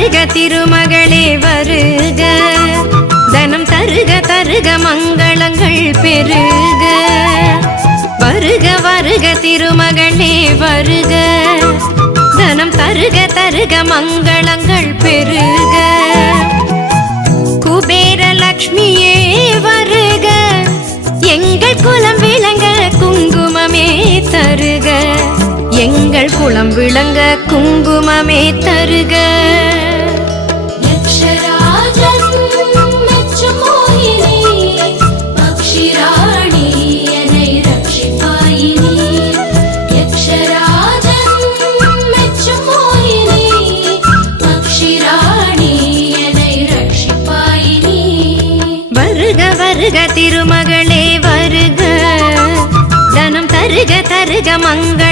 வருக திருமகளே வருக, தனம் தருக தருக மங்களங்கள் பெருக. வருக வருக திருமகளே வருக, தனம் தருக தருக மங்களங்கள் பெருக. குபேர லக்ஷ்மியே வருக, எங்கள் குலம் விளங்க குங்குமமே தருக, எங்கள் குலம் விளங்க குங்குமமே தருக. வருக திருமகளே வருக, தனம் தருக தருக மங்கள